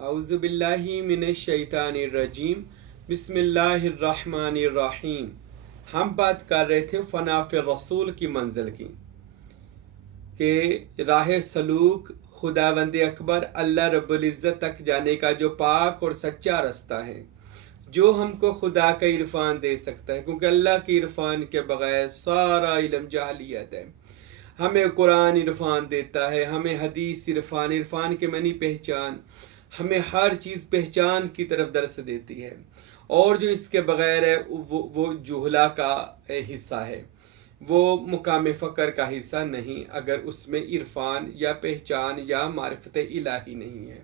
औज़ु बिल्लाहि मिनश शैतानिर रजीम। बिस्मिल्लाहिर्रहमानिर्रहीम। हम बात कर रहे थे फना फिर रसूल की मंजिल की, कि राह सलूक खुदावंद अकबर अल्लाह रब्बुल इज़्ज़त तक जाने का जो पाक और सच्चा रास्ता है, जो हमको खुदा का इरफान दे सकता है, क्योंकि अल्लाह के इरफान के बगैर सारा इल्म जाहिलियत है। हमें कुरान इरफान देता है, हमें हदीस इरफान, इरफान के मनी पहचान, हमें हर चीज़ पहचान की तरफ दर्स देती है। और जो इसके बगैर है वो जुहला का हिस्सा है, वो मुकाम फ़क्र का हिस्सा नहीं, अगर उसमें इरफान या पहचान या मारिफत इलाही नहीं है।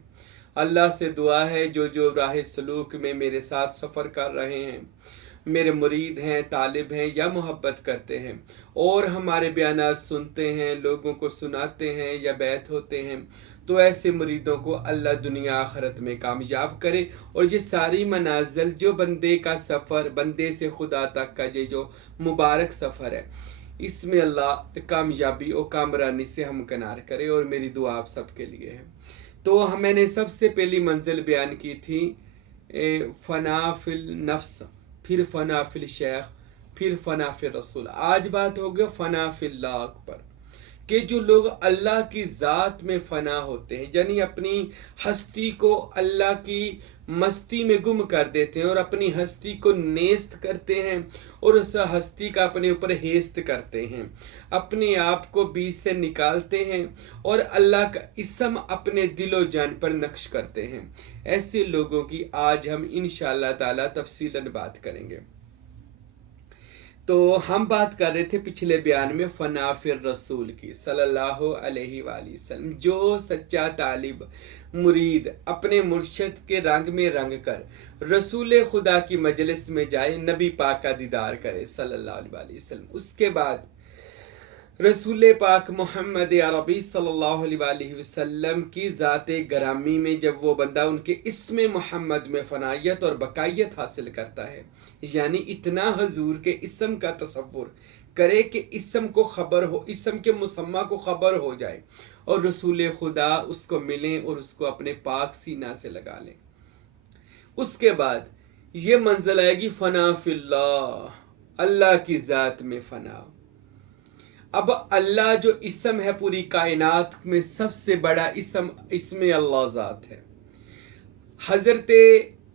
अल्लाह से दुआ है जो जो राह सलूक में मेरे साथ सफ़र कर रहे हैं, मेरे मुरीद हैं, तालिब हैं या मोहब्बत करते हैं और हमारे बयानात सुनते हैं, लोगों को सुनाते हैं या बैत होते हैं, तो ऐसे मुरीदों को अल्लाह दुनिया आखिरत में कामयाब करे। और ये सारी मनाजिल जो बंदे का सफ़र, बंदे से खुदा तक का ये जो मुबारक सफ़र है, इसमें अल्लाह कामयाबी और कामरानी से हमकनार करे। और मेरी दुआ आप सबके लिए है। तो मैंने सबसे पहली मंजिल बयान की थी फ़ना फिल नफ्स, फिर फ़ना फिल शेख, फिर फ़ना फिल रसूल। आज बात हो गया फ़ना फिल्लाह पर, कि जो लोग अल्लाह की ज़ात में फ़ना होते हैं, यानी अपनी हस्ती को अल्लाह की मस्ती में गुम कर देते हैं और अपनी हस्ती को नेस्त करते हैं और उस हस्ती का अपने ऊपर हेस्त करते हैं, अपने आप को बीच से निकालते हैं और अल्लाह का इसम अपने दिलो जान पर नक्श करते हैं। ऐसे लोगों की आज हम इंशाअल्लाह ताला तफसीलन बात करेंगे। तो हम बात कर रहे थे पिछले बयान में फना फिर रसूल की सल्लल्लाहु अलैहि वसल्लम। जो सच्चा तालिब मुरीद अपने मुर्शद के रंग में रंग कर रसूल खुदा की मजलिस में जाए, नबी पाक का दीदार करे सल्लल्लाहु अलैहि वसल्लम, उसके बाद रसूल पाक मोहम्मद अरबी सल्लल्लाहु अलैहि वसल्लम की ज़ाते गरामी में जब वो बंदा उनके इस्म मोहम्मद में फ़नायत और बकायत हासिल करता है, यानी इतना हजूर के इस्म का तसव्वुर करे कि इस्म को खबर हो, इस्म के मुसम्मा को खबर हो जाए और रसूल खुदा उसको मिलें और उसको अपने पाक सीना से लगा लें, उसके बाद ये मंजिल आएगी फ़ना फिल्लाह, अल्लाह की ज़ात में फ़ना। अब अल्लाह जो इस्म है पूरी कायनात में सबसे बड़ा इस्म अल्लाह ज़ात है। हज़रत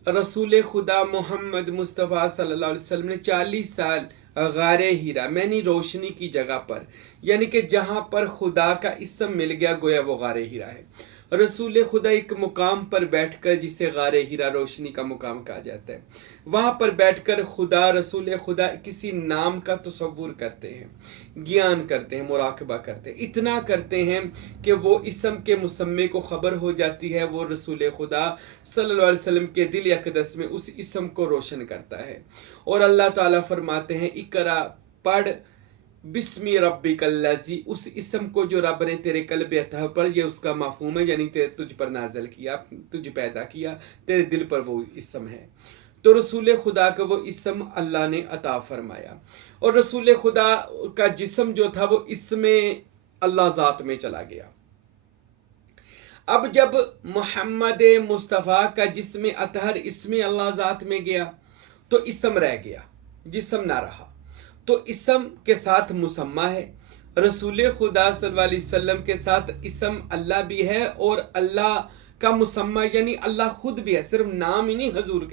रसूल खुदा मोहम्मद मुस्तफ़ा सल्लल्लाहु अलैहि वसल्लम ने 40 साल गारे हीरा मैंने रोशनी की जगह पर, यानी कि जहाँ पर खुदा का इस्म मिल गया, गोया वो गारे हीरा है। रसूल खुदा एक मुकाम पर बैठकर, जिसे गारे हीरा रोशनी का मुकाम कहा जाता है, वहाँ पर बैठकर खुदा रसूल खुदा किसी नाम का तसव्वुर करते हैं, ज्ञान करते हैं, मुराकबा करते हैं, इतना करते हैं कि वो इस्म के मुसम्मे को खबर हो जाती है। वो रसूल खुदा सल्लल्लाहु अलैहि वसल्लम के दिल अक़दस में उस इस्म को रोशन करता है और अल्लाह ताला फरमाते हैं इकरा, पढ़ बिस्मी रब्बिकल्लज़ी, उस इस्म को जो रब ने तेरे कल्ब अता पर, ये उसका मफहूम है, यानी तुझ पर नाज़िल किया, तुझ पैदा किया, तेरे दिल पर वो इस्म है। तो रसूल खुदा का वो इस्म अल्लाह ने अता फरमाया और रसूल खुदा का जिस्म जो था वो इसमें अल्लाह ज़ात में चला गया। अब जब मोहम्मद मुस्तफ़ा का जिस्म अतहर इसमें अल्लाह ज़ात में गया तो इस्म रह गया, जिस्म ना रहा। तो इस्म के साथ मुसम्मा है, रसूल खुदा सल्लल्लाहु अलैहि वसल्लम के साथ इस्म अल्लाह भी है और अल्लाह का मुसम्मा यानी अल्लाह खुद भी है। सिर्फ नाम ही नहीं, हजूर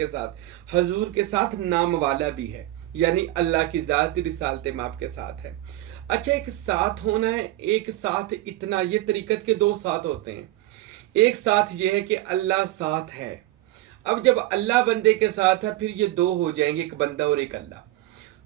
के साथ नाम वाला भी है, यानी अल्लाह की ज़ात रिसालत माप के साथ है। अच्छा, एक साथ होना है, एक साथ इतना, ये तरीक़त के दो साथ होते हैं। एक साथ ये है कि अल्लाह साथ है। अब जब अल्लाह बंदे के साथ है फिर ये दो हो जाएंगे, एक बंदा और एक अल्लाह।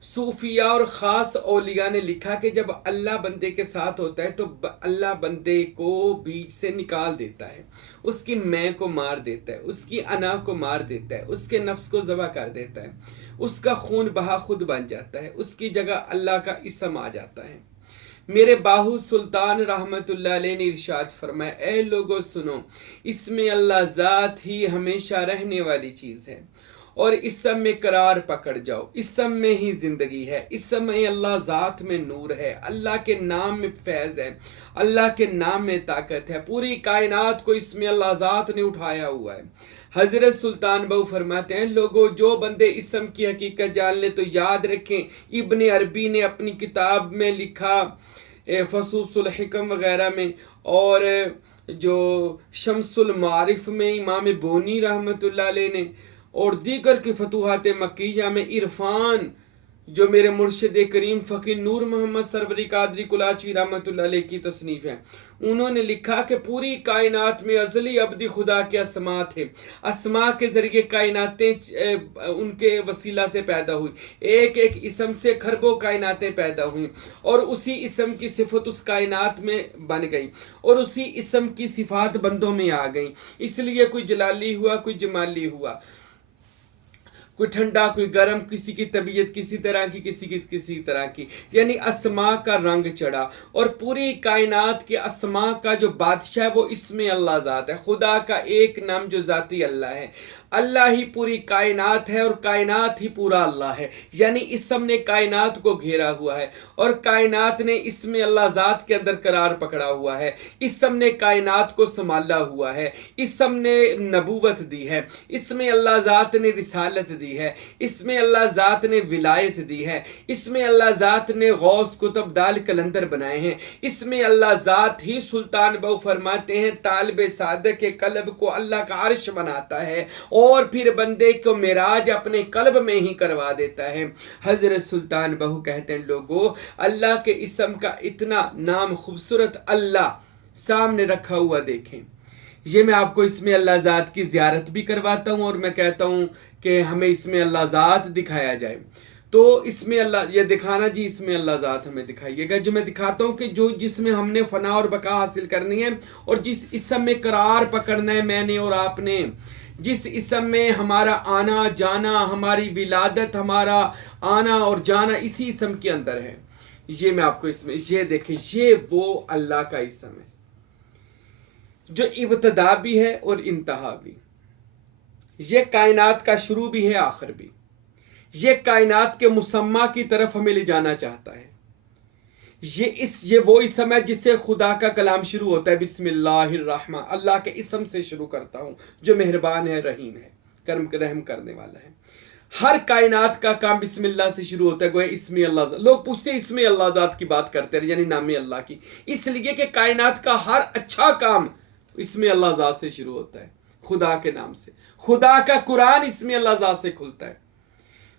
सूफिया और ख़ास औलिया ने लिखा कि जब अल्लाह बंदे के साथ होता है तो अल्लाह बंदे को बीच से निकाल देता है, उसकी मैं को मार देता है, उसकी अना को मार देता है, उसके नफ्स को ज़बह कर देता है, उसका खून बहा खुद बन जाता है, उसकी जगह अल्लाह का इस्म आ जाता है। मेरे बाहू सुल्तान रहमतुल्लाह अलैह ने इरशाद फरमाया, ए लोगों सुनो, इसमें अल्लाह ज़ात ही हमेशा रहने वाली चीज़ है और इसम में करार पकड़ जाओ। इसम में ही जिंदगी है, इसम में अल्लाह ज़ात में नूर है, अल्लाह के नाम में फैज़ है, अल्लाह के नाम में ताकत है। पूरी कायनात को इसमें अल्लाह ज़ात ने उठाया हुआ है। हजरत सुल्तान बहु फरमाते हैं, लोगों जो बंदे इसम की हकीकत जान ले तो याद रखें, इब्ने अरबी ने अपनी किताब में लिखा फसूसुल हिकम वगैरह में, और जो शम्सुल मारिफ में इमाम बोनी रहमतुल्लाह अलैह ने, और दीगर की फतूहात मक्किया में इरफान जो मेरे मुर्शिद करीम फ़कीर नूर मोहम्मद सरवरी कादरी कुलाची रहमतुल्लाह अलैह की तसनीफ़ है। उन्होंने लिखा कि पूरी कायनात में अज़ली अब्दी खुदा के अस्मा थे, अस्मा के ज़रिए कायनातें उनके वसीला से पैदा हुई, एक एक इसम से खरबों कायनातें पैदा हुई, और उसी इसम की सिफत उस कायनात में बन गई, और उसी इसम की सिफात बंदों में आ गई। इसलिए कोई जलाली हुआ, कोई जमाली हुआ, कोई ठंडा, कोई गर्म, किसी की तबीयत किसी तरह की, किसी की किसी तरह की, यानी अस्मा का रंग चढ़ा। और पूरी कायनात के अस्मा का जो बादशाह है वो इसमें अल्लाह ज़ात है। खुदा का एक नाम जो ज़ाती अल्लाह है, अल्लाह ही पूरी कायनात है और कायनात ही पूरा अल्लाह है, यानी इसम ने कायनात को घेरा हुआ है और कायनात ने इसमें अल्लाह ज़ात के अंदर करार पकड़ा हुआ है। इसम ने कायनात को संभाला हुआ है, इसम ने नबूवत दी है, इसमें अल्लाह ज़ात ने रिसालत दी है, इसमें अल्लाह ज़ात ने विलायत दी है, इसमें अल्लाह ज़ात ने गौस कुतुब दाल कलंदर बनाए हैं, इसमें अल्लाह ज़ात ही सुल्तान बहु फरमाते हैं तालिब सादक के कल्ब को अल्लाह का अर्श बनाता है और फिर बंदे को मिराज अपने कल्ब में ही करवा देता है। हजरत सुल्तान बहु कहते हैं, लोगों अल्लाह के इसम का इतना नाम खूबसूरत अल्लाह सामने रखा हुआ देखें। ये मैं आपको इसमें अल्लाह ज़ात की ज़ियारत भी करवाता हूँ और मैं कहता हूँ कि हमें इसमें अल्लाह ज़ात दिखाया जाए। तो इसमें अल्लाह ये दिखाना जी, इसमें अल्लाह ज़ात हमें दिखाइएगा। जो मैं दिखाता हूँ कि जो जिसमें हमने फना और बका हासिल करनी है और जिस इसम में करार पकड़ना है मैंने और आपने, जिस इसम में हमारा आना जाना, हमारी विलादत, हमारा आना और जाना इसी इसम के अंदर है। ये मैं आपको इसमें ये देखें, ये वो अल्लाह का इसम है जो इब्तदा भी है और इंतहा भी, ये कायनात का शुरू भी है आखिर भी, ये कायनात के मुसम्मा की तरफ हमें ले जाना चाहता है। ये वो इसम है जिससे खुदा का कलाम शुरू होता है, बिस्मिल्लाहिर्रहमान, अल्लाह के इसम से शुरू करता हूँ जो मेहरबान है, रहीम है, करम रहम करने वाला है। हर कायनात का काम बिस्मिल्लाह से शुरू होता है। गोया इसमें अल्लाह, लोग पूछते हैं इसमें अल्लाह ज़ात की बात करते हैं, यानी नाम अल्लाह की, इसलिए कि कायनात का हर अच्छा काम इसमें अल्लाह ज़ात से शुरू होता है, खुदा के नाम से। खुदा का कुरान इसमें अल्लाह ज़ात से खुलता है।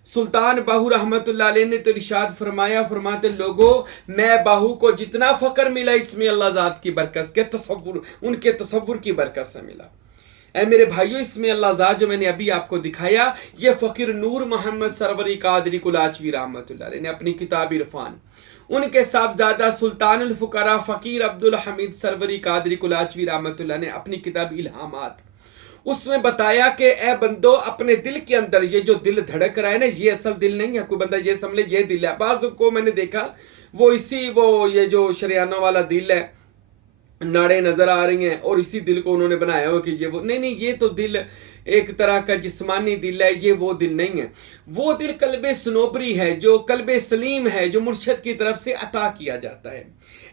सुल्तान बाहू रहमतुल्लाह अलैह ने तो इरशाद फरमाया, फरमाते लोगों मैं बाहू को जितना फकर मिला इसमें अल्लाह ज़ात की बरकत के तसव्वुर, उनके तसव्वुर की बरकत से मिला। ऐ मेरे भाइयों, इसमें अल्लाह ज़ात जो मैंने अभी आपको दिखाया, ये फ़कीर नूर मोहम्मद सरवरी कादरी कुलाचवी रहमतुल्लाह अलैह ने अपनी किताब इरफान, उनके साहबजादा सुल्तानुल फुकरा फ़कीर अब्दुल हमीद सरवरी कादरी कुलाचवी रहमतुल्लाह ने अपनी किताब इल्हामात, उसमें बताया कि ए बंदो अपने दिल के अंदर ये जो दिल धड़क रहा है ना, ये असल दिल नहीं है। कोई बंदा ये समझे ये दिल है, बाज़ को मैंने देखा वो ये जो शरियानों वाला दिल है, नाड़े नजर आ रही हैं और इसी दिल को उन्होंने बनाया हो कि ये वो नहीं, ये तो दिल एक तरह का जिस्मानी दिल है, ये वो दिल नहीं है। वो दिल कल्बे सनोबरी है, जो कल्बे सलीम है, जो मुर्शिद की तरफ से अता किया जाता है।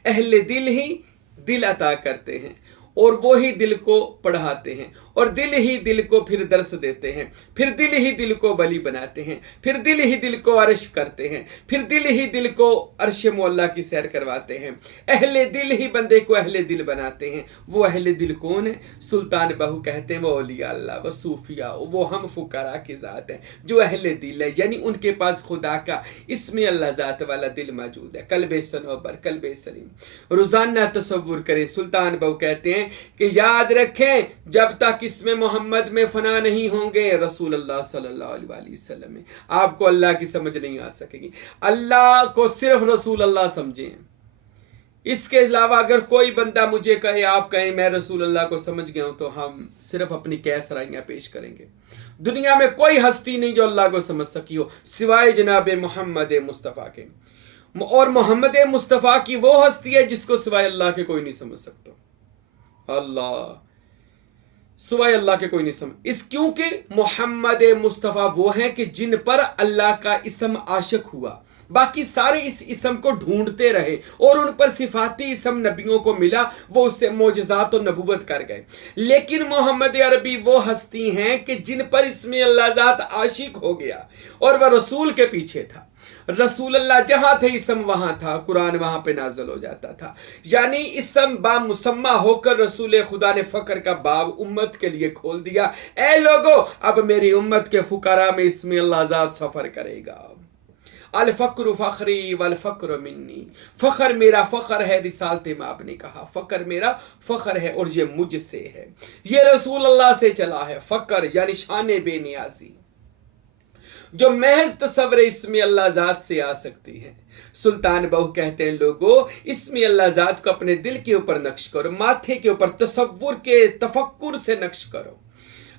अहले दिल ही दिल अता करते हैं और वो ही दिल को पढ़ाते हैं और दिल ही दिल को फिर दर्स देते हैं, फिर दिल ही दिल को वली बनाते हैं, फिर दिल ही दिल को अर्श करते हैं, फिर दिल ही दिल को अर्श मौला की सैर करवाते हैं। अहले दिल ही बंदे को अहले दिल बनाते हैं। वो अहले दिल कौन है? सुल्तान बाहू कहते हैं वो औलिया अल्लाह, वो सूफिया, वो हम फुकरा की ज़ात है जो अहले दिल है, यानी उनके पास खुदा का इसमें अल्लाह ज़ात वाला दिल मौजूद है। कल्बे सनोबर, कल्बे सलीम रोज़ाना तसव्वुर करें। सुल्तान बाहू कहते हैं कि याद रखें जब तक इसमें मोहम्मद में फना नहीं होंगे, रसूल अल्लाह सल्लल्लाहु अलैहि वसल्लम में आपको अल्लाह की समझ नहीं आ सकेगी। अल्लाह को सिर्फ रसूल अल्लाह समझें। इसके अलावा अगर कोई बंदा मुझे कहे, आप कहें मैं रसूल अल्लाह को समझ गया हूं, तो हम सिर्फ अपनी कैसराइयां पेश करेंगे। दुनिया में कोई हस्ती नहीं जो अल्लाह को समझ सकी हो सिवाय जनाब मोहम्मद मुस्तफ़ा के। और मोहम्मद मुस्तफ़ा की वो हस्ती है जिसको सिवाय अल्लाह के कोई नहीं समझ सकता। अल्लाह सुवाए अल्लाह के कोई नहीं इसम। इस क्योंकि मोहम्मद मुस्तफ़ा वो हैं कि जिन पर अल्लाह का इसम आशिक हुआ, बाकी सारे इस इसम को ढूंढते रहे और उन पर सिफाती इसम नबियों को मिला, वो उससे मोजज़ात और नबूवत कर गए। लेकिन मोहम्मद अरबी वो हस्ती हैं कि जिन पर इसमें अल्लाह ज़ात आशिक हो गया और वह रसूल के पीछे था। रसूल अल्लाह जहां थे इसम वहां था, कुरान वहां पे नाज़िल हो जाता था। यानी इसम बा मुसम्मा होकर रसूल खुदा ने फकर का बाब उम्मत के लिए खोल दिया। ए लोगो, अब मेरी उम्मत के फुकरा में इसमें अल्लाह ज़ात सफर करेगा। अल फ़क्र फ़ख्री वल फ़क्र मिन्नी, फ़ख्र मेरा फ़ख्र है, रिसालत माब ने कहा फ़ख्र मेरा फ़ख्र है और ये मुझसे है, ये रसूल अल्लाह से चला है। फ़ख्र यानी शान बेनियाजी जो महज तसव्वुर इसमें अल्लाह ज़ात से आ सकती है। सुल्तान बहू कहते हैं लोगो, इसमें अल्लाह ज़ात को अपने दिल के ऊपर नक्श करो, माथे के ऊपर तसव्वुर के तफक्कुर से नक्श करो,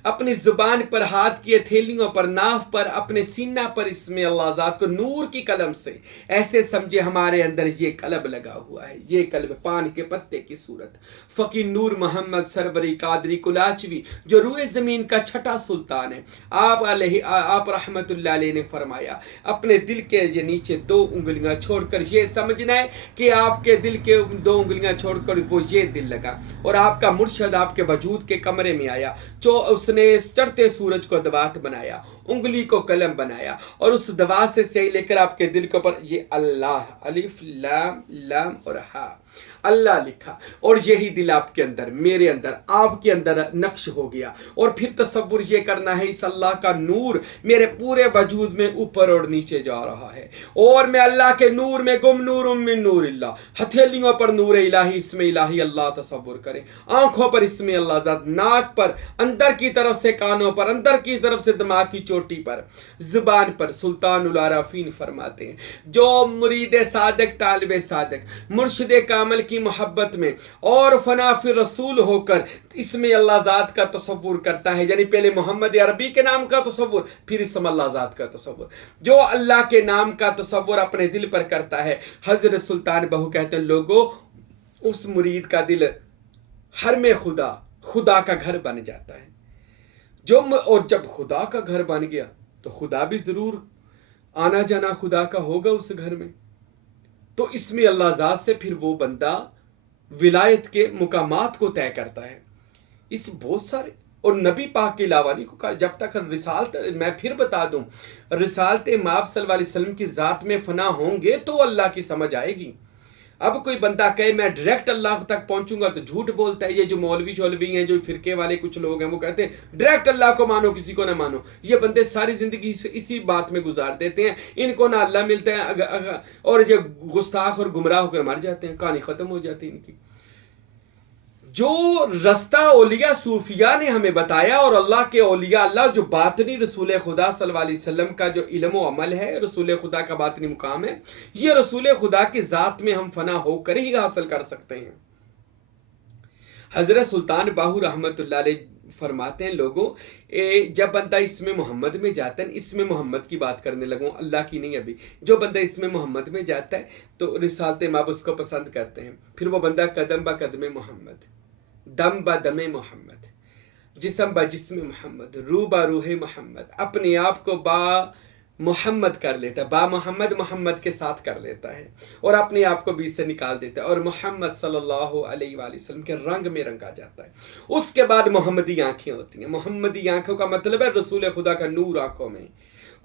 अपनी जुबान पर, हाथ की हथेलियों पर, नाफ पर, अपने सीना पर इसमें अल्लाह ज़ात को नूर की कलम से ऐसे समझे हमारे अंदर ये कलब लगा हुआ है। ये कलब पान के पत्ते की सूरत। फ़कीर नूर मोहम्मद सरवरी कादरी कुलाचवी जो रूए ज़मीन का छठा सुल्तान है, आप रहमतुल्लाह अलैह ने फरमाया, अपने दिल के ये नीचे 2 उंगलियां छोड़कर ये समझना है कि आपके दिल के 2 उंगलियां छोड़कर वो ये दिल लगा और आपका मुर्शद आपके वजूद के कमरे में आया। उसने चढ़ते सूरज को दवात बनाया, उंगली को कलम बनाया और उस दवा से लेकर आपके दिल के ऊपर ये अल्लाह, अलिफ लाम लाम और हा, अल्लाह लिखा और यही दिल आपके अंदर, मेरे अंदर, आपके अंदर नक्श हो गया। और फिर तसव्वुर ये करना है इस अल्लाह का नूर मेरे पूरे वजूद में ऊपर और नीचे जा रहा है और मैं अल्लाह के नूर में गुम नूर मिन नूरिल्लाह, हथेलियों पर नूर इलाही, इसमें इलाही अल्लाह तसव्वुर करें, आंखों पर इसमें अल्लाह ज़ात, नाक पर, अंदर की तरफ से कानों पर, अंदर की तरफ से दिमाग की चोटी पर, जुबान पर। सुल्तानुल आरफीन फरमाते हैं, जो मुरीद सादक, तालिब सादक, मुर्शिद कामल की मोहब्बत में और फना फिर रसूल होकर इसमें अल्लाह ज़ात का तसव्वुर करता है, यानी पहले मोहम्मद अरबी के नाम का तसव्वुर, फिर इसमें अल्लाह ज़ात का तसव्वुर, जो अल्लाह के नाम का तसव्वुर अपने दिल पर करता है, हजरत सुल्तान बहू कहते हैं लोगों, उस मुरीद का दिल हर में खुदा, खुदा का घर बन जाता है। और जब खुदा का घर बन गया तो खुदा भी जरूर आना जाना खुदा का होगा उस घर में। तो इसमें अल्लाह ज़ात से फिर वो बंदा विलायत के मुकामात को तय करता है। इस बहुत सारे और नबी पाक के अलावा नहीं को कहा, जब तक रिसालत, मैं फिर बता दूं, रिसालत माब सल्लल्लाहु अलैहि वसल्लम की ज़ात में फना होंगे तो अल्लाह की समझ आएगी। अब कोई बंदा कहे मैं डायरेक्ट अल्लाह तक पहुंचूंगा तो झूठ बोलता है। ये जो मौलवी शौलवी हैं, जो फिरके वाले कुछ लोग हैं, वो कहते हैं डायरेक्ट अल्लाह को मानो, किसी को ना मानो। ये बंदे सारी जिंदगी इसी बात में गुजार देते हैं, इनको ना अल्लाह मिलता है और ये गुस्ताख और गुमराह होकर मर जाते हैं, कहानी खत्म हो जाती है इनकी। जो रास्ता औलिया सूफिया ने हमें बताया और अल्लाह के औलिया, अल्लाह जो बातनी रसूल खुदा सल्लल्लाहु अलैहि वसल्लम का जो इल्म व अमल है, रसूल खुदा का बातनी मुकाम है, ये रसूल खुदा की ज़ात में हम फना होकर ही हासिल कर सकते हैं। हजरत सुल्तान बाहू रहमतुल्लाह अलैह फरमाते हैं लोगों, जब बंदा इसमें मोहम्मद में जाता है, इसमें मोहम्मद की बात करने लगूं, अल्लाह की नहीं अभी, जो बंदा इसमें मोहम्मद में जाता है तो रिसालत माब उसको पसंद करते हैं। फिर वो बंदा कदम ब कदम मोहम्मद, दम ब दमे मोहम्मद, जिस्म ब जिस्म मोहम्मद, रूह ब रूह मोहम्मद, अपने आप को बा मोहम्मद कर लेता है, बा मोहम्मद मोहम्मद के साथ कर लेता है और अपने आप को बीच से निकाल देता है और मोहम्मद सल्लल्लाहु अलैहि वसल्लम के रंग में रंगा जाता है। उसके बाद मोहम्मदी आंखें होती हैं। मोहम्मदी आंखों का मतलब है रसूल खुदा का नूर आंखों में।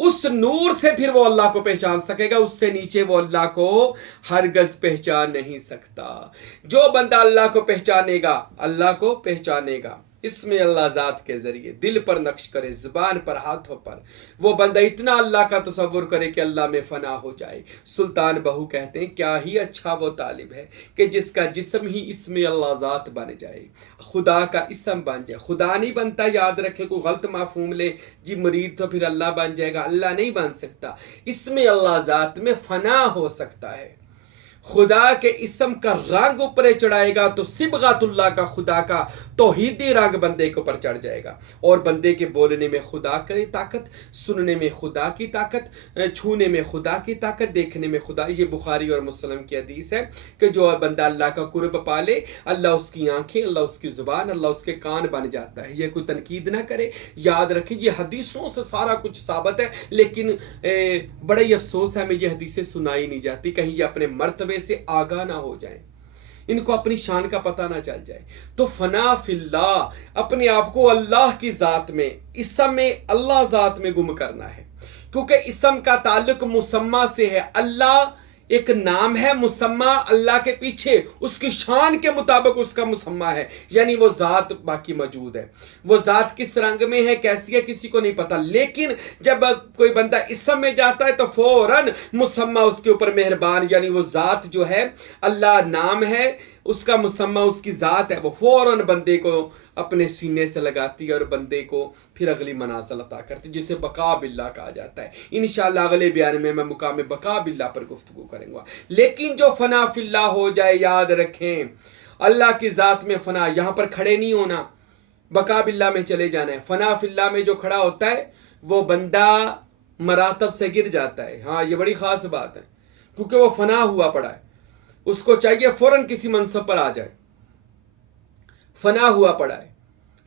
उस नूर से फिर वो अल्लाह को पहचान सकेगा, उससे नीचे वो अल्लाह को हरगज पहचान नहीं सकता। जो बंदा अल्लाह को पहचानेगा, अल्लाह को पहचानेगा इसमें अल्लाह ज़ात के जरिए, दिल पर नक्श करे, जुबान पर, हाथों पर, वो बंदा इतना अल्लाह का तसव्वुर करे कि अल्लाह में फना हो जाए। सुल्तान बहू कहते हैं क्या ही अच्छा वो तालिब है कि जिसका जिस्म ही इसमें अल्लाह ज़ात बन जाए, खुदा का इसम बन जाए। खुदा नहीं बनता, याद रखे, कोई गलत माफूम ले जी मुरीद तो फिर अल्लाह बन जाएगा, अल्लाह नहीं बन सकता। इसमें अल्लाह ज़ात में फना हो सकता है। खुदा के इसम का रंग ऊपर चढ़ाएगा तो सिबगातुल्लाह का, खुदा का तौहीदी रंग बंदे के ऊपर चढ़ जाएगा। और बंदे के बोलने में खुदा की ताकत, सुनने में खुदा की ताकत, छूने में खुदा की ताकत, देखने में खुदा। ये बुखारी और मुस्लिम की हदीस है कि जो बंदा अल्लाह का कुर्ब पाले, अल्लाह उसकी आंखें, अल्लाह उसकी जुबान, अल्लाह उसके कान बन जाता है। ये कोई तनकीद ना करे, याद रखें ये हदीसों से सारा कुछ साबित है। लेकिन बड़ा ही अफसोस है, हमें ये हदीसें सुनाई नहीं जाती, कहीं ये अपने मर्तबे से आगाह ना हो जाएं, इनको अपनी शान का पता ना चल जाए। तो फना फिल्लाह, अपने आप को अल्लाह की जात में, इसम में अल्लाह जात में गुम करना है, क्योंकि इसम का ताल्लुक मुसम्मा से है। अल्लाह एक नाम है, मुसम्मा अल्लाह के पीछे उसकी शान के मुताबिक उसका मुसम्मा है, यानी वो जात बाकी मौजूद है। वो जात किस रंग में है, कैसी है, किसी को नहीं पता। लेकिन जब कोई बंदा इसम में जाता है तो फौरन मुसम्मा उसके ऊपर मेहरबान, यानी वो जात जो है, अल्लाह नाम है, उसका मुसम्मा उसकी जात है, वो फौरन बंदे को अपने सीने से लगाती है और बंदे को फिर अगली मनाज़िल अता करती है, जिसे बका बिल्ला कहा जाता है। इंशाअल्लाह अगले बयान में मैं मुकाम बका बिल्ला पर गुफ्तगू करूंगा। लेकिन जो फना फिल्लाह हो जाए, याद रखें अल्लाह की जात में फना, यहां पर खड़े नहीं होना, बका बिल्ला में चले जाना है। फना फिल्लाह में जो खड़ा होता है वो बंदा मरातब से गिर जाता है। हाँ, ये बड़ी खास बात है, क्योंकि वो फना हुआ पड़ा है, उसको चाहिए फौरन किसी मनसब पर आ जाए। फना हुआ पड़ा है,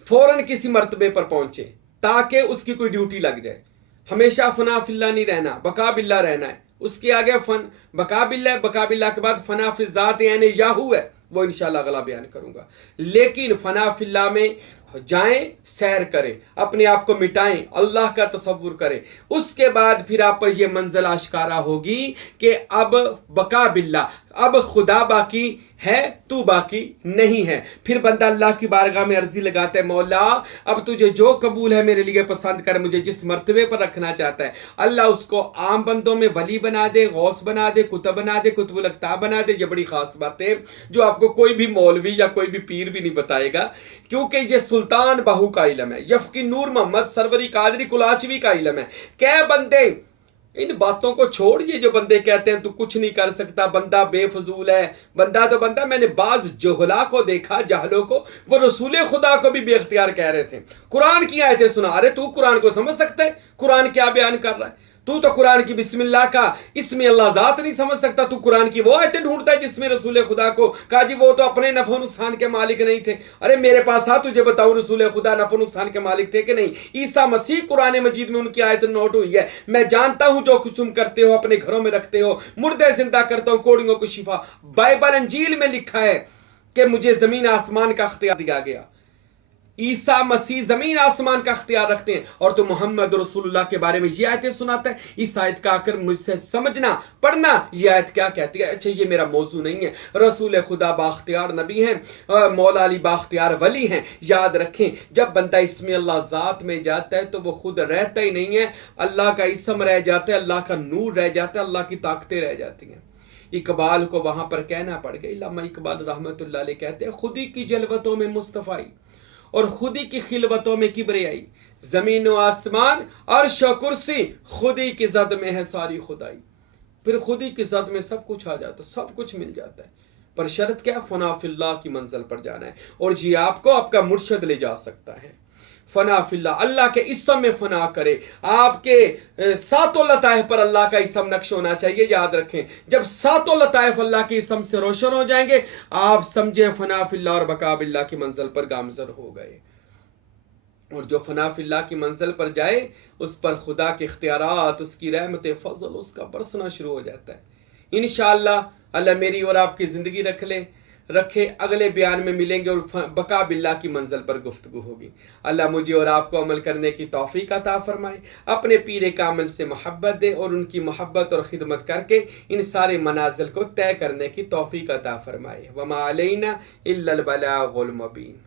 फौरन किसी मर्तबे पर पहुंचे ताकि उसकी कोई ड्यूटी लग जाए। हमेशा फना फिल्ला नहीं रहना, बका बिल्ला रहना है। उसके आगे फन बका बिल्ला है, बका बिल्ला के बाद फना फिजात यानी याहू है, वो इंशाल्लाह अगला बयान करूंगा। लेकिन फना फिल्ला में जाएं, सैर करें, अपने आप को मिटाएं, अल्लाह का तसव्वुर करें। उसके बाद फिर आप पर यह मंजिल आश्कारा होगी कि अब बका बिल्ला, अब खुदा बाकी है, तू बाकी नहीं है। फिर बंदा अल्लाह की बारगाह में अर्जी लगाता है, मौला अब तुझे जो कबूल है मेरे लिए पसंद कर, मुझे जिस मर्तबे पर रखना चाहता है। अल्लाह उसको आम बंदों में वली बना दे, गौस बना दे, कुतुब बना दे, कुतुबुल अख्ताब बना दे। ये बड़ी खास बात है जो आपको कोई भी मौलवी या कोई भी पीर भी नहीं बताएगा, क्योंकि ये सुल्तान बाहू का इल्म है, यफकी नूर मोहम्मद सरवरी कादरी कुलाचवी का इल्म है। क्या बंदे इन बातों को छोड़, ये जो बंदे कहते हैं तू कुछ नहीं कर सकता, बंदा बेफजूल है, बंदा तो बंदा। मैंने बाज जोहला को देखा, जाहलों को, वो रसूल खुदा को भी बेख्तियार कह रहे थे। कुरान की आयतें सुना, अरे तू कुरान को समझ सकता है, कुरान क्या बयान कर रहा है? तू तो कुरान की बिस्मिल्लाह का इसमें अल्लाह जात नहीं समझ सकता, तू कुरान की वो आयतें ढूंढता है जिसमें रसूल खुदा को कहा जी वो तो अपने नफो नुकसान के मालिक नहीं थे। अरे मेरे पास आ, तुझे बताऊं रसूल खुदा नफो नुकसान के मालिक थे कि नहीं? ईसा मसीह कुरान मजीद में उनकी आयत नोट हुई है। मैं जानता हूं जो कुछ तुम करते हो, अपने घरों में रखते हो, मुर्दे जिंदा करता हूं, कोड़ियों को शिफा। बाइबल अंजील में लिखा है कि मुझे जमीन आसमान का अख्तियार दिया गया। ईसा मसीह जमीन आसमान का अख्तियार रखते हैं और तो मोहम्मद रसूलुल्लाह के बारे में ये आयतें सुनाता है। इस आयत का आकर मुझसे समझना, पढ़ना ये आयत क्या कहती है। अच्छा, ये मेरा मौजू नहीं है। रसूल खुदा बाख्तियार नबी हैं, मौला अली बाख्तियार वली हैं। याद रखें, जब बंदा इसमें अल्लाह जात में जाता है तो वो खुद रहता ही नहीं है, अल्लाह का इसम रह जाता है, अल्लाह का नूर रह जाता है, अल्लाह की ताकतें रह जाती हैं। इकबाल को वहां पर कहना पड़ गया, इल्लामा इकबाल रहमतुल्लाह अलैह कहते हैं, खुदी की जलवतों में मुस्तफाई और खुदी की खिलवतों में किबरियाई, जमीन व आसमान अर्श व कुर्सी खुदी की जद में है सारी खुदाई। फिर खुदी की जद में सब कुछ आ जाता, सब कुछ मिल जाता है, पर शर्त क्या? फना फिल्लाह की मंजिल पर जाना है। और जी आपको आपका मुर्शद ले जा सकता है। फना फिल्ला, अल्लाह के इसम में फना करे। आपके सातों लताइफ पर अल्लाह का इसम नक्श होना चाहिए। याद रखें, जब सातों लताइफ अल्लाह के इसम से रोशन हो जाएंगे, आप समझे फना फिल्ला और बका बिल्ला की मंजिल पर गामजर हो गए। और जो फना फिल्ला की मंजिल पर जाए, उस पर खुदा के इख्तियारात, उसकी रहमत फजल उसका बरसना शुरू हो जाता है। इंशाअल्लाह अल्लाह मेरी और आपकी जिंदगी रखे। अगले बयान में मिलेंगे और बका बिल्ला की मंजिल पर गुफ्तगू होगी। अल्लाह मुझे और आपको अमल करने की तौफीक अता फरमाए, अपने पीर कामिल से मोहब्बत दे और उनकी मोहब्बत और खिदमत करके इन सारे मनाजिल को तय करने की तौफीक अता फरमाए। वमा अलैना इल्लल बलागुल मुबीन।